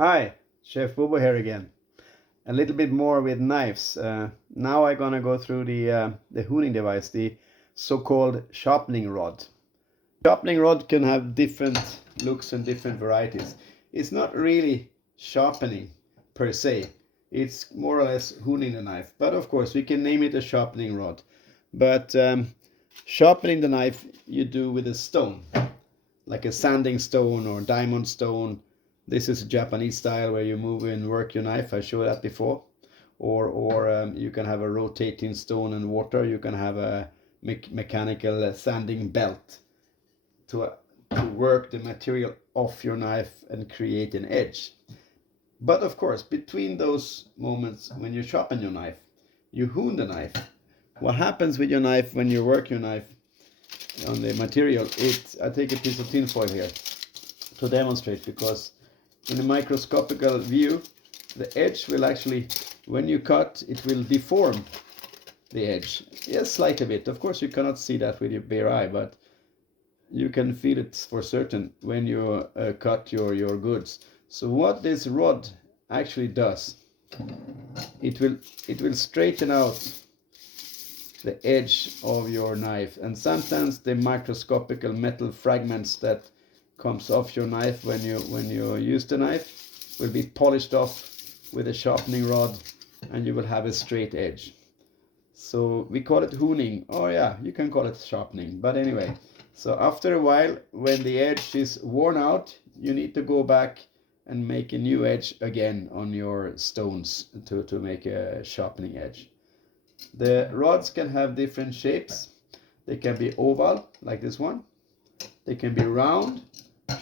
Hi, Chef Bobo here again. A little bit more with knives. Now I'm gonna go through the honing device, the so-called sharpening rod. Sharpening rod can have different looks and different varieties. It's not really sharpening per se. It's more or less honing the knife. But of course, we can name it a sharpening rod. But sharpening the knife you do with a stone, like a sanding stone or diamond stone. This is a Japanese style where you move and work your knife. I showed that before. Or you can have a rotating stone and water. You can have a mechanical sanding belt to, to work the material off your knife and create an edge. But of course, between those moments when you sharpen your knife, you hone the knife. What happens with your knife when you work your knife on the material? I take a piece of tin foil here to demonstrate, because in a microscopical view, the edge will actually, when you cut, it will deform the edge. Yes, slightly bit. Of course, you cannot see that with your bare eye, but you can feel it for certain when you cut your goods. So what this rod actually does, it will straighten out the edge of your knife, and sometimes the microscopical metal fragments that comes off your knife when you use the knife will be polished off with a sharpening rod, and you will have a straight edge. So we call it honing. Oh yeah, you can call it sharpening, but anyway. So after a while, when the edge is worn out, you need to go back and make a new edge again on your stones to make a sharpening edge. The rods can have different shapes. They can be oval, like this one. They can be round,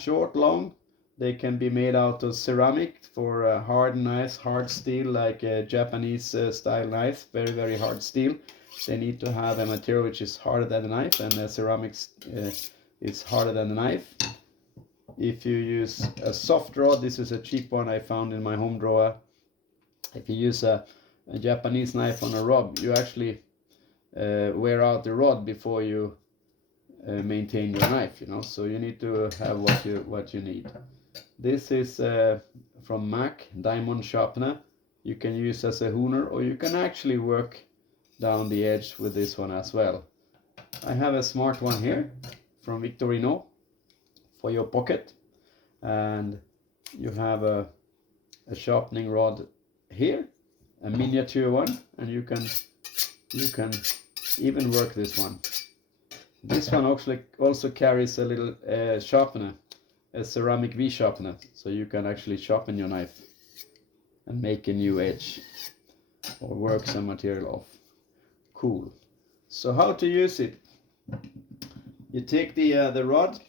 short, long. They can be made out of ceramic for hard knives, hard steel, like Japanese style knives, very, very hard steel. They need to have a material which is harder than the knife, and the ceramics is harder than the knife. If you use a soft rod, this is a cheap one I found in my home drawer. If you use a Japanese knife on a rod, you actually wear out the rod before you maintain your knife, so you need to have what you need. This is from Mac diamond sharpener. You can use as a honer, or you can actually work down the edge with this one as well. I have a smart one here from Victorino for your pocket, and you have a sharpening rod here, a miniature one, and you can even work this one. This one actually also carries a little sharpener, a ceramic V sharpener, so you can actually sharpen your knife and make a new edge or work some material off. Cool. So how to use it? You take the rod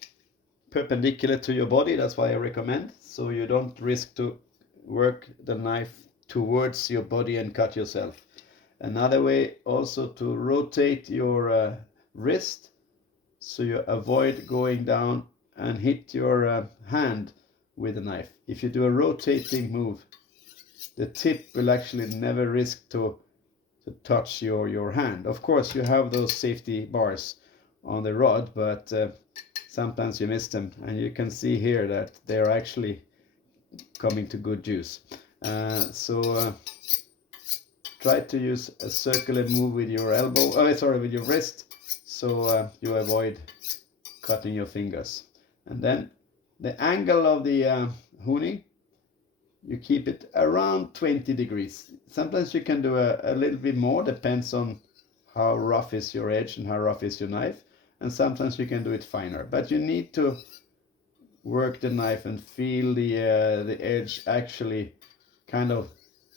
perpendicular to your body. That's why I recommend, so you don't risk to work the knife towards your body and cut yourself. Another way also to rotate your wrist, so you avoid going down and hit your hand with the knife. If you do a rotating move, the tip will actually never risk to touch your hand. Of course, you have those safety bars on the rod, but sometimes you miss them, and you can see here that they're actually coming to good use. So try to use a circular move with your with your wrist, so you avoid cutting your fingers. And then the angle of the honing, you keep it around 20 degrees. Sometimes you can do a little bit more, depends on how rough is your edge and how rough is your knife. And sometimes you can do it finer, but you need to work the knife and feel the edge actually kind of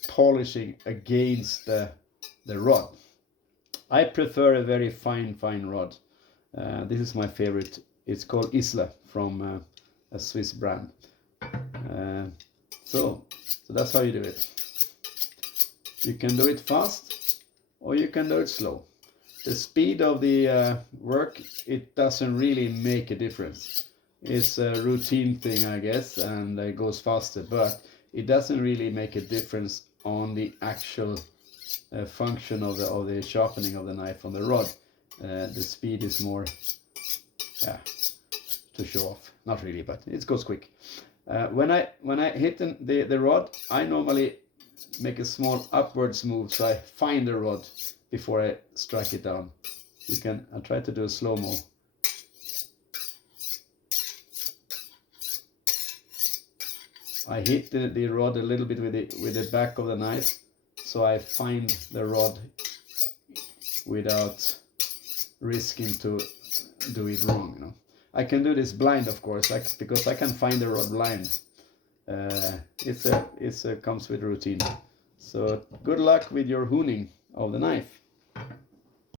polishing against the rod. I prefer a very fine rod. This is my favorite. It's called Isla, from a Swiss brand. So that's how you do it. You can do it fast, or you can do it slow. The speed of the work, it doesn't really make a difference. It's a routine thing, I guess, and it goes faster, but it doesn't really make a difference on the actual function of the sharpening of the knife on the rod. The speed is more, yeah, to show off. Not really, but it goes quick. When I hit the rod, I normally make a small upwards move, so I find the rod before I strike it down. I'll try to do a slow-mo. I hit the rod a little bit with the back of the knife, so I find the rod without risking to do it wrong. You know, I can do this blind, of course, because I can find the rod blind. It comes with routine. So good luck with your hooning of the knife.